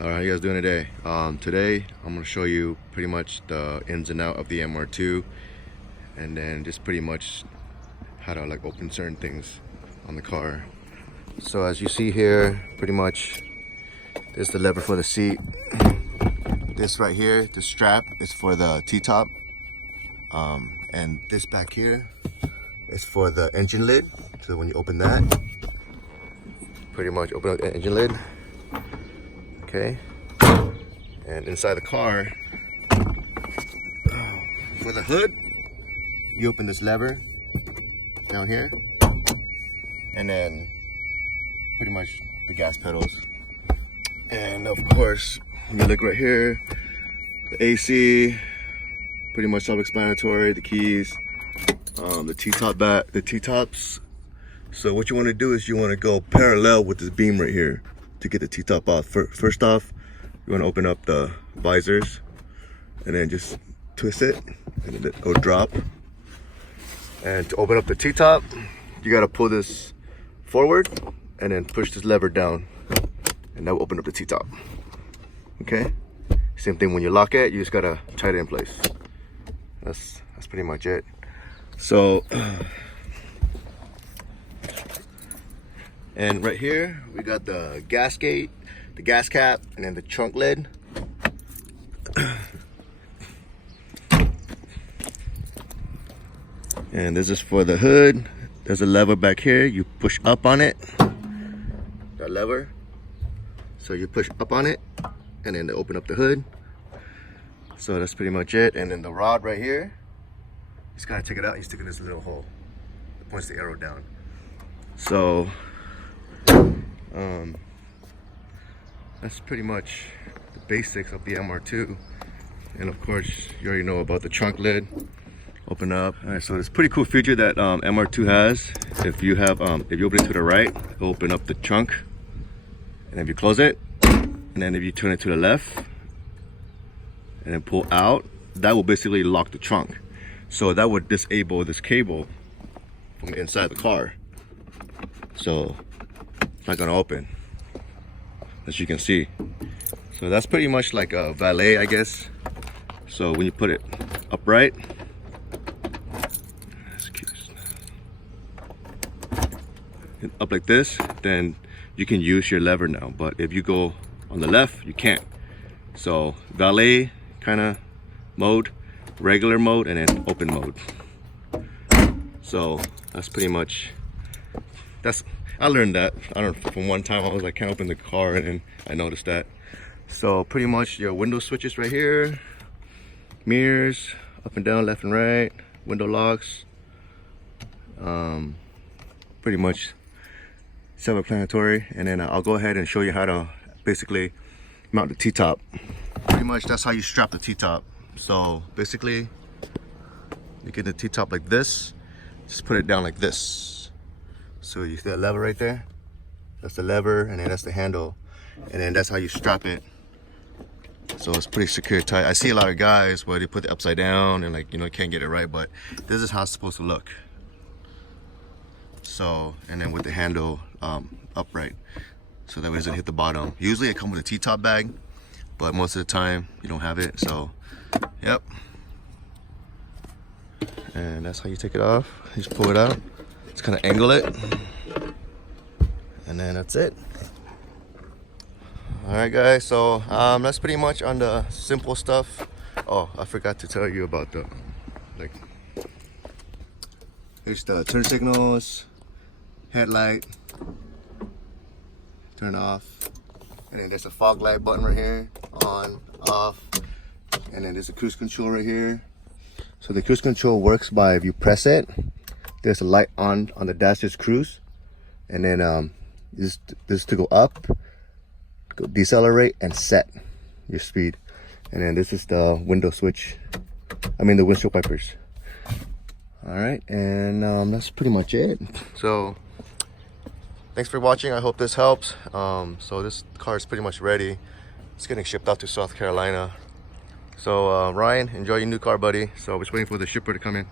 How you guys doing today? Today I'm going to show you pretty much the ins and out of the MR2, and then just pretty much how to like open certain things on the car. So as you see here, pretty much there's the lever for the seat. This right here, the strap, is for the T-top, and this back here is for the engine lid. So when you open that, pretty much open up the engine lid. Okay, and inside the car, for the hood, you open this lever down here, and then pretty much the gas pedals. And of course, when you look right here, the AC, pretty much self-explanatory. The keys, the T-top back, the T-tops. So what you want to do is you want to go parallel with this beam right here to get the T-top off. First off, you want to open up the visors and then just twist it and then it'll drop. And to open up the T-top, you got to pull this forward and then push this lever down, and that will open up the T-top. Okay, same thing when you lock it, you just got to tighten it in place. That's pretty much it. So and right here we got the gas gate, the gas cap, and then the trunk lid. And this is for the hood. There's a lever back here. You push up on it, that lever. So you push up on it and then they open up the hood. So that's pretty much it. And then the rod right here, you just gotta take it out. You stick it in this little hole that points the arrow down. So that's pretty much the basics of the MR2. And of course, you already know about the trunk lid. Open up. All right, so it's a pretty cool feature that MR2 has. If you open it to the right, it'll open up the trunk, and if you close it, and then if you turn it to the left and then pull out, that will basically lock the trunk. So that would disable this cable from inside the car, so it's not gonna open, as you can see. So that's pretty much like a valet, I guess. So when you put it upright, up like this, then you can use your lever now. But if you go on the left, you can't. So valet kind of mode, regular mode, and then open mode. So that's pretty much, I learned that. I don't know, from one time I was like, can't open the car, and then I noticed that. So pretty much your window switches right here, mirrors, up and down, left and right, window locks. Pretty much self-explanatory. And then I'll go ahead and show you how to basically mount the T-top. Pretty much that's how you strap the T-top. So basically you get the T-top like this, just put it down like this. So you see that lever right there, that's the lever, and then that's the handle, and then that's how you strap it. So it's pretty secure, tight. I see a lot of guys where they put it upside down and, like, you know, can't get it right, but this is how it's supposed to look. So, and then with the handle upright, so that way it doesn't hit the bottom. Usually it comes with a T-top bag, but most of the time you don't have it. So yep, and that's how you take it off. You just pull it out, just kind of angle it, and then that's it. All right guys, so that's pretty much on the simple stuff. Oh, I forgot to tell you about the, like, here's the turn signals, headlight, turn off, and then there's a fog light button right here, on, off, and then there's a cruise control right here. So the cruise control works by, if you press it, there's a light on the dash, just cruise, and then this is to go up, go decelerate, and set your speed. And then this is the window switch, I mean the windshield wipers. All right, and that's pretty much it. So thanks for watching. I hope this helps. So this car is pretty much ready. It's getting shipped out to South Carolina. So Ryan, enjoy your new car, buddy. So I was waiting for the shipper to come in.